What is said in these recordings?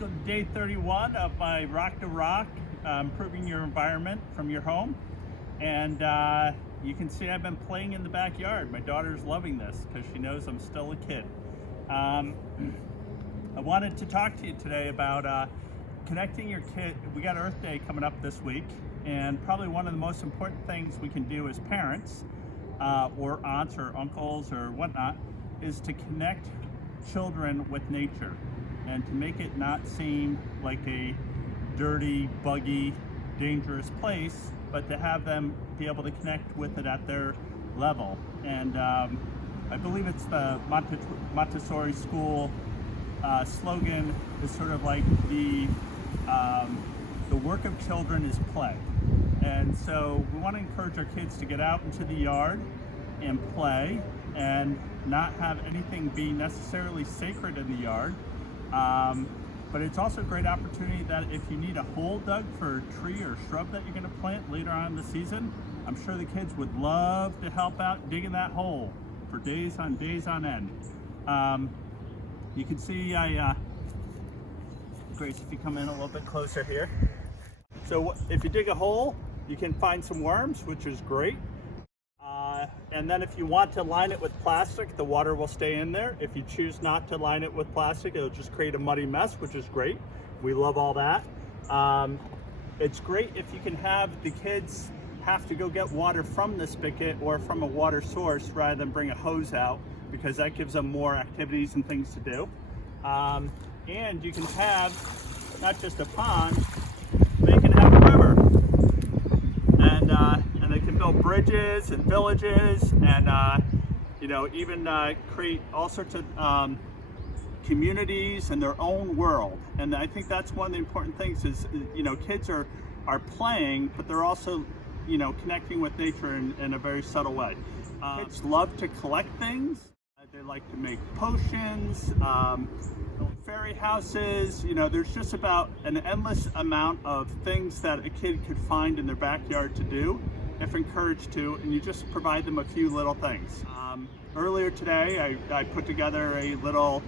Welcome to day 31 of my Rock to Rock, improving your environment from your home. And you can see I've been playing in the backyard. My daughter's loving this because she knows I'm still a kid. I wanted to talk to you today about connecting your kid. We got Earth Day coming up this week, and probably one of the most important things we can do as parents, or aunts or uncles or whatnot, is to connect children with nature and to make it not seem like a dirty, buggy, dangerous place, but to have them be able to connect with it at their level. And I believe it's the Montessori school slogan is sort of like the work of children is play. And so we want to encourage our kids to get out into the yard and play and not have anything be necessarily sacred in the yard. But it's also a great opportunity that if you need a hole dug for a tree or shrub that you're going to plant later on in the season, I'm sure the kids would love to help out digging that hole for days on end. You can see Grace, if you come in a little bit closer here. So if you dig a hole, you can find some worms, which is great. And then if you want to line it with plastic, the water will stay in there. If you choose not to line it with plastic, it'll just create a muddy mess, which is great. We love all that. It's great if you can have the kids have to go get water from the spigot or from a water source rather than bring a hose out, because that gives them more activities and things to do. And you can have not just a pond, they can have a river. And they can build bridges and villages and even create all sorts of communities and their own world. And I think that's one of the important things is, kids are playing, but they're also, connecting with nature in a very subtle way. Kids love to collect things. They like to make potions, fairy houses. There's just about an endless amount of things that a kid could find in their backyard to do if encouraged to, and you just provide them a few little things. Earlier today, I put together a little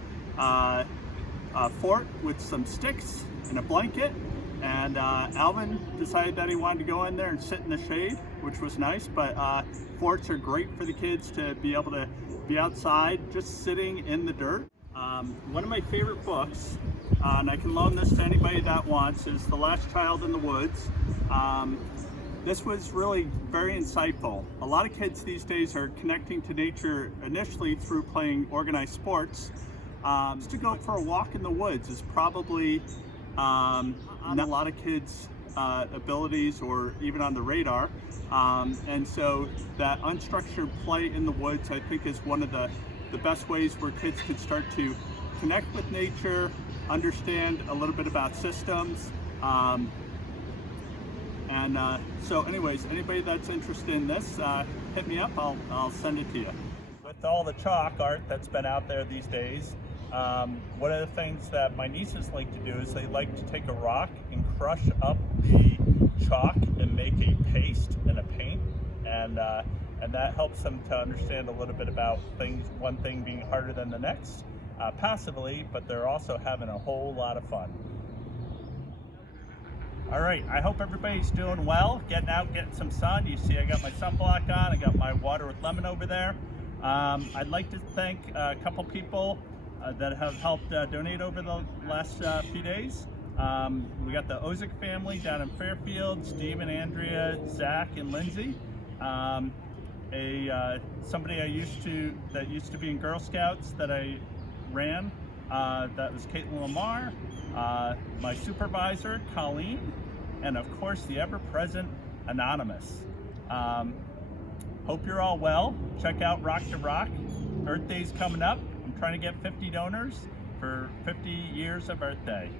fort with some sticks and a blanket, and Alvin decided that he wanted to go in there and sit in the shade, which was nice. But forts are great for the kids to be able to be outside just sitting in the dirt. One of my favorite books, and I can loan this to anybody that wants, is The Last Child in the Woods. This was really very insightful. A lot of kids these days are connecting to nature initially through playing organized sports. Just to go for a walk in the woods is probably not a lot of kids' abilities or even on the radar. And so that unstructured play in the woods, I think, is one of the best ways where kids can start to connect with nature, understand a little bit about systems. So anyways, anybody that's interested in this, hit me up, I'll send it to you. With all the chalk art that's been out there these days, one of the things that my nieces like to do is they like to take a rock and crush up the chalk and make a paste and a paint, and that helps them to understand a little bit about things, one thing being harder than the next, passively, but they're also having a whole lot of fun. All right, I hope everybody's doing well, getting out, getting some sun. You see I got my sunblock on, I got my water with lemon over there. I'd like to thank a couple people that have helped donate over the last few days. We got the Ozick family down in Fairfield, Steve and Andrea, Zach and Lindsay. Somebody that used to be in Girl Scouts that I ran, that was Caitlin Lamar, my supervisor, Colleen, and of course the ever-present Anonymous. Hope you're all well. Check out Rock to Rock. Earth Day's coming up. I'm trying to get 50 donors for 50 years of Earth Day.